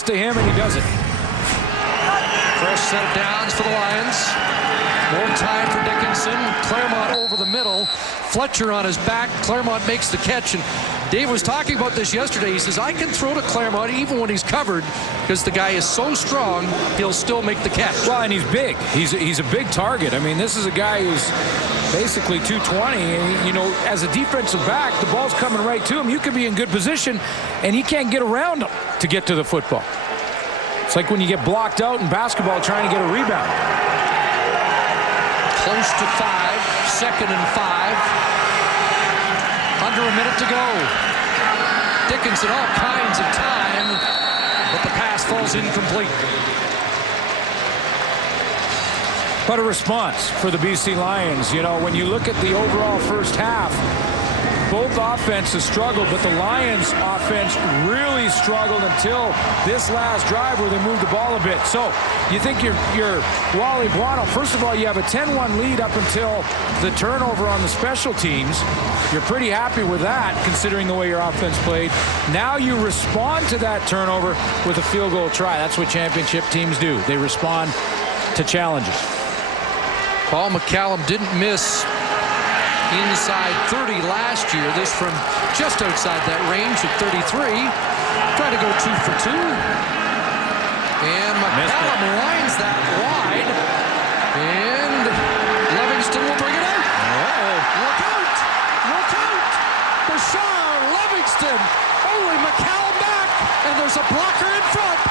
gets to him, and he does it. Fresh set of downs for the Lions. More time for Dickinson. Claremont over the middle. Fletcher on his back. Claremont makes the catch. And Dave was talking about this yesterday. He says, I can throw to Claremont even when he's covered because the guy is so strong, he'll still make the catch. Well, and he's big. He's a big target. I mean, this is a guy who's basically 220. And, you know, as a defensive back, the ball's coming right to him. You could be in good position, and he can't get around him to get to the football. It's like when you get blocked out in basketball trying to get a rebound. Close to 5, 2nd and 5. Under a minute to go. Dickinson all kinds of time, but the pass falls incomplete. But a response for the BC Lions. You know, when you look at the overall first half, both offenses struggled, but the Lions offense really struggled until this last drive where they moved the ball a bit. So you think you're Wally Buono. First of all, you have a 10-1 lead up until the turnover on the special teams. You're pretty happy with that, considering the way your offense played. Now you respond to that turnover with a field goal try. That's what championship teams do. They respond to challenges. Paul McCallum didn't miss inside 30 last year. This from just outside that range at 33. Trying to go 2 for 2. And McCallum lines that wide. And Livingston will bring it out. Look out! Look out! Bashar Livingston. Only McCallum back. And there's a blocker in front.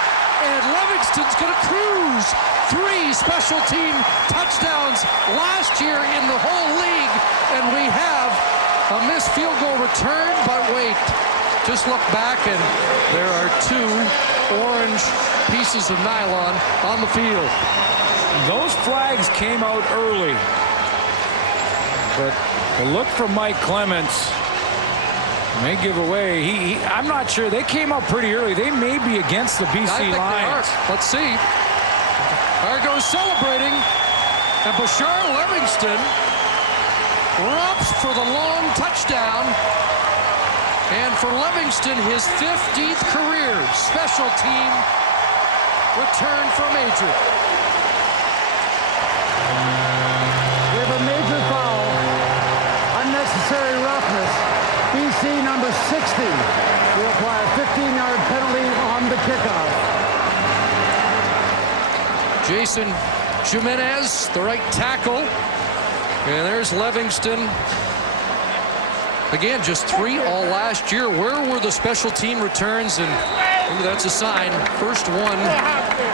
And Livingston's going to cruise. 3 special team touchdowns last year in the whole league. And we have a missed field goal return, but wait, just look back and there are 2 orange pieces of nylon on the field. Those flags came out early, but the look from Mike Clements may give away. I'm not sure. They came out pretty early. They may be against the BC Lions. Let's see. Argo celebrating, and Bashar Livingston erupts for the long touchdown. And for Livingston, his 15th career special team return for a major. We have a major foul. Unnecessary roughness. BC number 60 will apply a 15-yard penalty on the kickoff. Jason Jimenez, the right tackle. And there's Livingston. Again, just 3 all last year. Where were the special team returns? And ooh, that's a sign. First one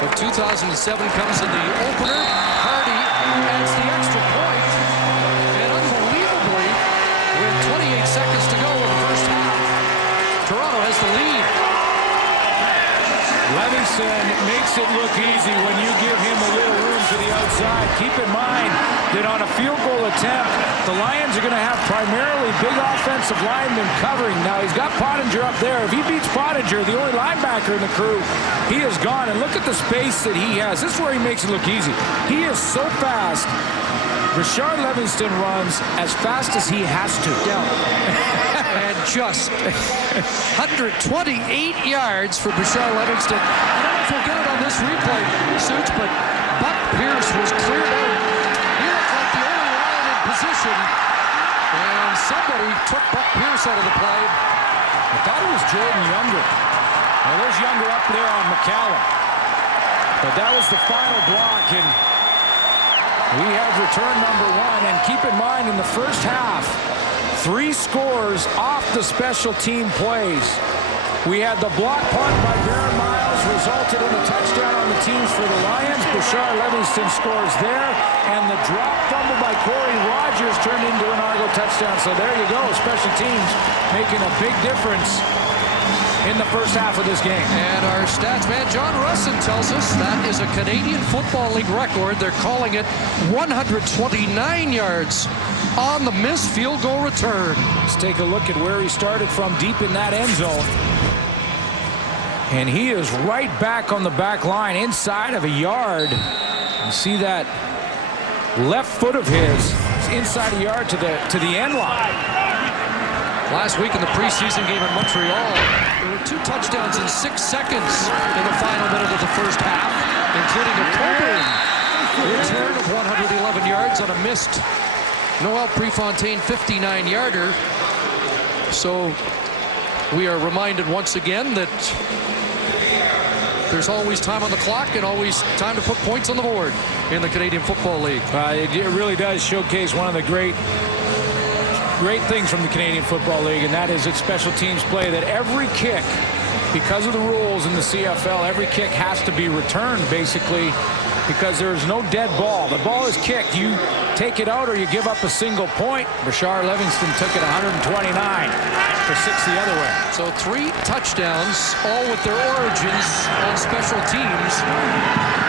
of 2007 comes in the opener. Hardy adds the extra point. And unbelievably, with 28 seconds to go in the first half, Toronto has the lead. Livingston makes it look easy when you give him a little room to the outside. Keep in mind that on a field goal attempt, the Lions are going to have primarily big offensive linemen covering. Now, he's got Pottinger up there. If he beats Pottinger, the only linebacker in the crew, he is gone. And look at the space that he has. This is where he makes it look easy. He is so fast. Bashar Livingston runs as fast as he has to. And just 128 yards for Bashar Livingston. I don't know if we'll get it on this replay, Suits, but Buck Pierce was cleared out. He looked like the only Lion in position. And somebody took Buck Pierce out of the play. I thought it was Jordan Younger. Well, there's Younger up there on McCallum. But that was the final block, and we have return number 1. And keep in mind, in the first half, 3 scores off the special team plays. We had the block punt by Baron Miles, resulted in a touchdown on the teams for the Lions. Bashar Livingston scores there, and the drop fumble by Corey Rogers turned into an Argo touchdown. So there you go, special teams making a big difference in the first half of this game. And our stats man, John Russin, tells us that is a Canadian Football League record. They're calling it 129 yards on the missed field goal return. Let's take a look at where he started from deep in that end zone. And he is right back on the back line, inside of a yard. You see that left foot of his inside a yard to the end line. Last week in the preseason game in Montreal, there were 2 touchdowns in 6 seconds in the 5 first half, including a Coburn return of 111 yards on a missed Noel Prefontaine 59-yarder. So we are reminded once again that there's always time on the clock and always time to put points on the board in the Canadian Football League. It really does showcase one of the great things from the Canadian Football League, and that is its special teams play, that every kick, because of the rules in the CFL, every kick has to be returned basically, because there is no dead ball. The ball is kicked. You take it out or you give up a single point. Bashar Livingston took it 129 for 6 the other way. So 3 touchdowns, all with their origins on special teams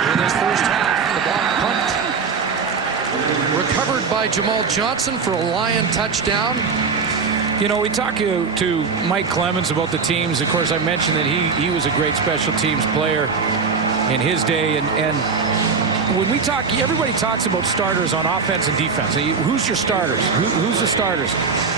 in this first half. The block punt recovered by Jamal Johnson for a Lion touchdown. You know, we talked to Mike Clemens about the teams. Of course, I mentioned that he was a great special teams player in his day, and when we talk, everybody talks about starters on offense and defense. Who's your starters? Who's the starters?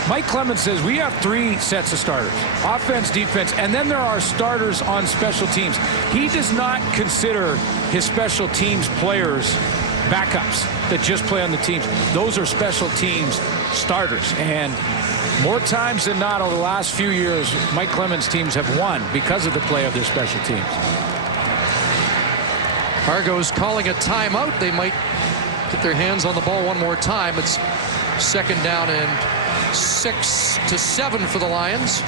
Mike Clemens says we have 3 sets of starters: offense, defense, and then there are starters on special teams. He does not consider his special teams players backups that just play on the teams. Those are special teams starters, and more times than not over the last few years, Mike Clemens' teams have won because of the play of their special teams. Argos calling a timeout. They might get their hands on the ball one more time. It's 2nd down and 6 to 7 for the Lions.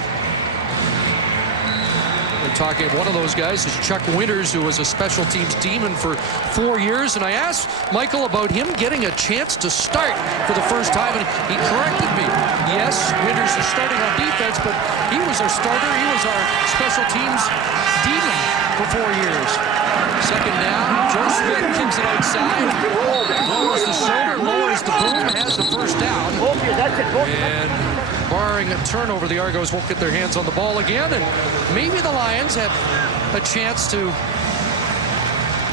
We're talking, one of those guys is Chuck Winters, who was a special teams demon for 4 years. And I asked Michael about him getting a chance to start for the first time, and he corrected me. Yes, Winters is starting on defense, but he was our starter. He was our special teams demon for 4 years. 2nd down. Joe Smith kicks it outside. Lowers the shoulder, lowers the boom, has the first down. And barring a turnover, the Argos won't get their hands on the ball again. And maybe the Lions have a chance to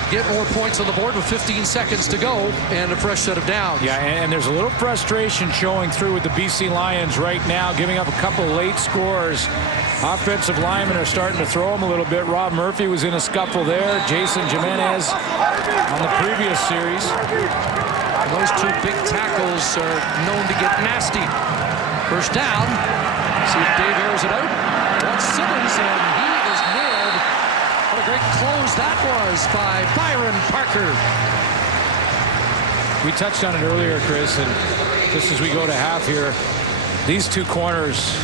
get more points on the board with 15 seconds to go and a fresh set of downs. Yeah, and there's a little frustration showing through with the BC Lions right now, giving up a couple late scores. Offensive linemen are starting to throw them a little bit. Rob Murphy was in a scuffle there. Jason Jimenez on the previous series. And those 2 big tackles are known to get nasty. First down. See if Dave airs it out. Wants Simmons, and he is nailed. What a great close that was by Byron Parker. We touched on it earlier, Chris, and just as we go to half here, these 2 corners,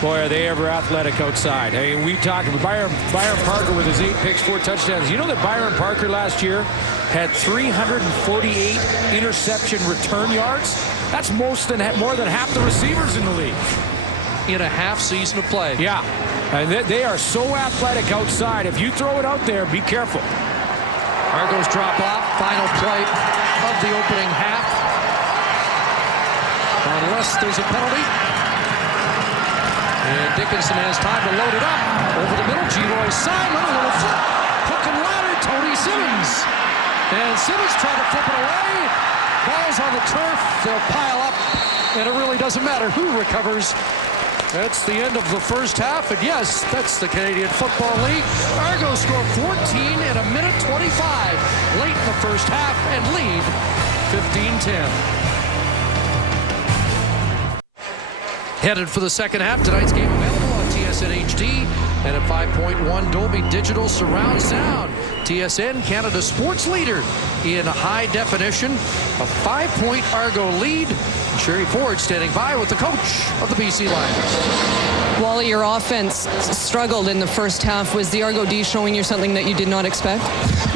boy, are they ever athletic outside. I mean, we talked about Byron Parker with his 8 picks, 4 touchdowns. You know that Byron Parker last year had 348 interception return yards? That's more than half the receivers in the league. In a half season of play. Yeah, they are so athletic outside. If you throw it out there, be careful. Argos drop off. Final play of the opening half. Unless there's a penalty. And Dickinson has time to load it up. Over the middle, G-Roy Simon, a little flip. Hook and ladder, Tony Simmons. And Simmons trying to flip it away. Ball's on the turf. They'll pile up. And it really doesn't matter who recovers. That's the end of the first half. And yes, that's the Canadian Football League. Argos score 14 in 1:25 late in the first half and lead 15-10. Headed for the second half. Tonight's game available on TSN HD and at 5.1 Dolby Digital Surround Sound. TSN, Canada sports leader in high definition. A 5-point Argo lead. Sherry Ford standing by with the coach of the BC Lions. Wally, your offense struggled in the first half. Was the Argo D showing you something that you did not expect?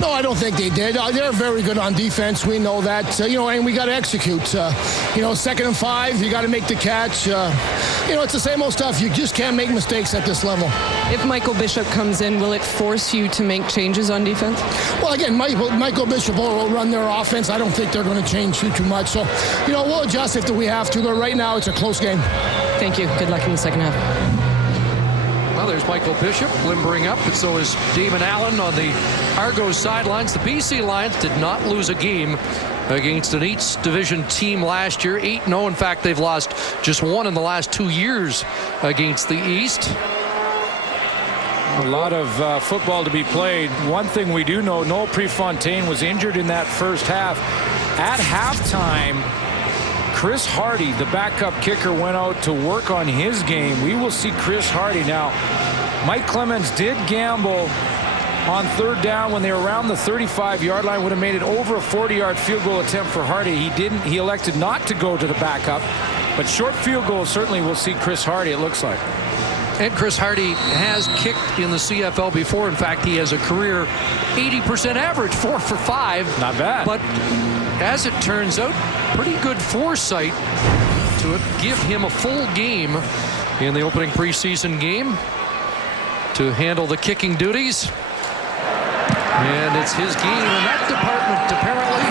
No, I don't think they did. They're very good on defense. We know that. And we got to execute. 2nd and 5, you got to make the catch. It's the same old stuff. You just can't make mistakes at this level. If Michael Bishop comes in, will it force you to make changes on defense? Well, again, Michael Bishop will run their offense. I don't think they're going to change too much. So, we'll adjust if we have to. But right now, it's a close game. Thank you. Good luck in the second half. Well, there's Michael Bishop limbering up, and so is Damon Allen on the Argos sidelines. The BC Lions did not lose a game against an East Division team last year. 8-0. In fact, they've lost just 1 in the last 2 years against the East. A lot of football to be played. One thing we do know, Noel Prefontaine was injured in that first half. At halftime, Chris Hardy, the backup kicker, went out to work on his game. We will see Chris Hardy. Now, Mike Clemens did gamble on third down when they were around the 35-yard line. Would have made it over a 40-yard field goal attempt for Hardy. He didn't. He elected not to go to the backup. But short field goal, certainly we'll see Chris Hardy, it looks like. And Chris Hardy has kicked in the CFL before. In fact, he has a career 80% average, 4 for 5. Not bad. But as it turns out, pretty good foresight to give him a full game in the opening preseason game to handle the kicking duties. And it's his game in that department, apparently,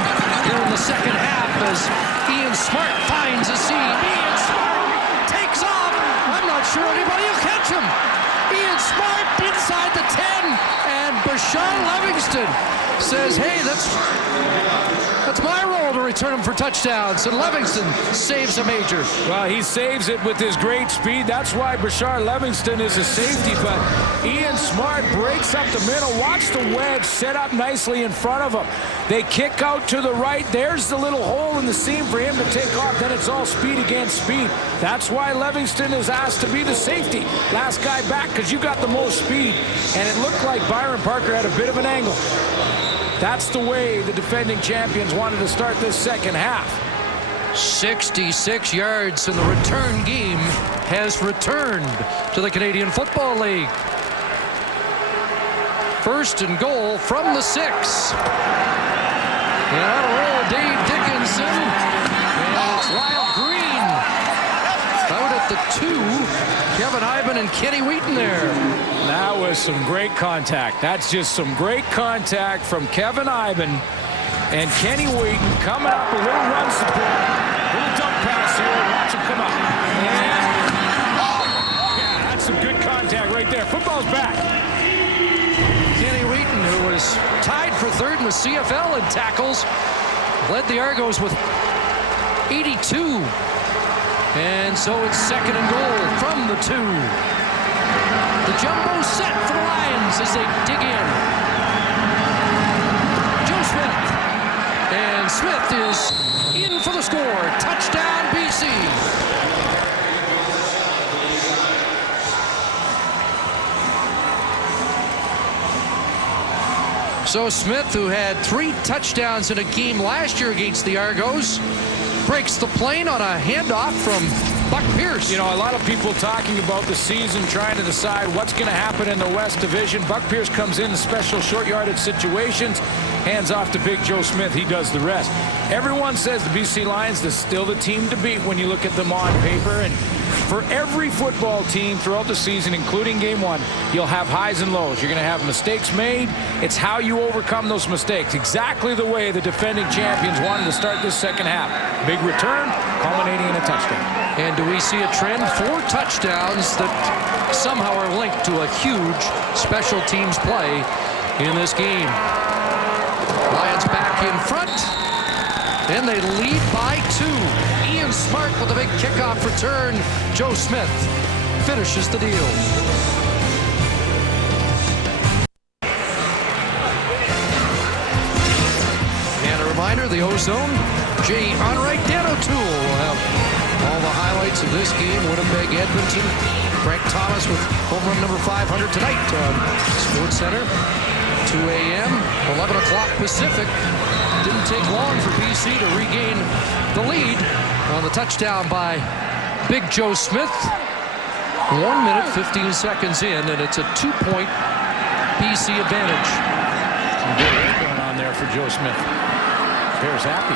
here in the second half as Ian Smart finds a seam. Ian Smart takes off. I'm not sure anybody will catch him. Ian Smart inside the 10, and Bashar Livingston says, hey, that's my role to return him for touchdowns. And Livingston saves a major. Well, he saves it with his great speed. That's why Bashar Livingston is a safety. But Ian Smart breaks up the middle. Watch the wedge set up nicely in front of him. They kick out to the right. There's the little hole in the seam for him to take off. Then it's all speed against speed. That's why Livingston is asked to be the safety. Last guy back, because you got the most speed. And it looked like Byron Parker had a bit of an angle. That's the way the defending champions wanted to start this second half. 66 yards, and the return game has returned to the Canadian Football League. First and goal from the 6. And on a roll, Dave Dickinson. And it's Lyle Green out at the 2. Kevin Iben and Kenny Wheaton there. That was some great contact. That's just some great contact from Kevin Iben and Kenny Wheaton coming up. A little run support. Little dump pass here. Watch him come up. And, yeah, that's some good contact right there. Football's back. Kenny Wheaton, who was tied for third in the CFL in tackles, led the Argos with 82. And so it's second and goal from the 2. The jumbo set for the Lions as they dig in. Joe Smith. And Smith is in for the score. Touchdown, BC. So Smith, who had 3 touchdowns in a game last year against the Argos, breaks the plane on a handoff from Buck Pierce. You know, a lot of people talking about the season, trying to decide what's going to happen in the West Division. Buck Pierce comes in special short yardage situations, hands off to Big Joe Smith. He does the rest. Everyone says the BC Lions is still the team to beat when you look at them on paper. And for every football team throughout the season, including game 1, you'll have highs and lows. You're going to have mistakes made. It's how you overcome those mistakes. Exactly the way the defending champions wanted to start this second half. Big return, culminating in a touchdown. And do we see a trend? 4 touchdowns that somehow are linked to a huge special teams play in this game. Lions back in front, and they lead by 2. Ian Smart with a big kickoff return. Joe Smith finishes the deal. And a reminder, the Ozone, Jay Onright, Dan O'Toole will have all the highlights of this game. Winnipeg, Edmonton. Frank Thomas with home run number 500 tonight on Sports Center. 2 a.m., 11 o'clock Pacific. Didn't take long for BC to regain the lead on the touchdown by Big Joe Smith. 1 minute, 15 seconds in, and it's a 2-point BC advantage. Some good work going on there for Joe Smith. Bears happy.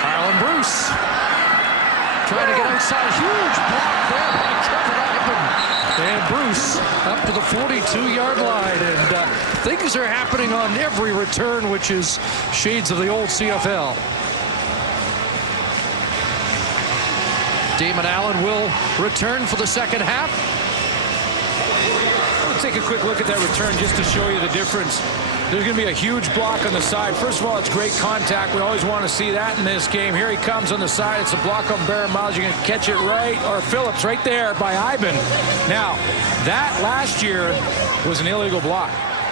Harlan Bruce trying to get outside. Huge block there by Kevin Iben. And Bruce up to the 42-yard line. And things are happening on every return, which is shades of the old CFL. Damon Allen will return for the second half. Let's take a quick look at that return just to show you the difference. There's going to be a huge block on the side. First of all, it's great contact. We always want to see that in this game. Here he comes on the side. It's a block on Barron Miles. You're going to catch it right, or Phillips right there by Iben. Now, that last year, was an illegal block.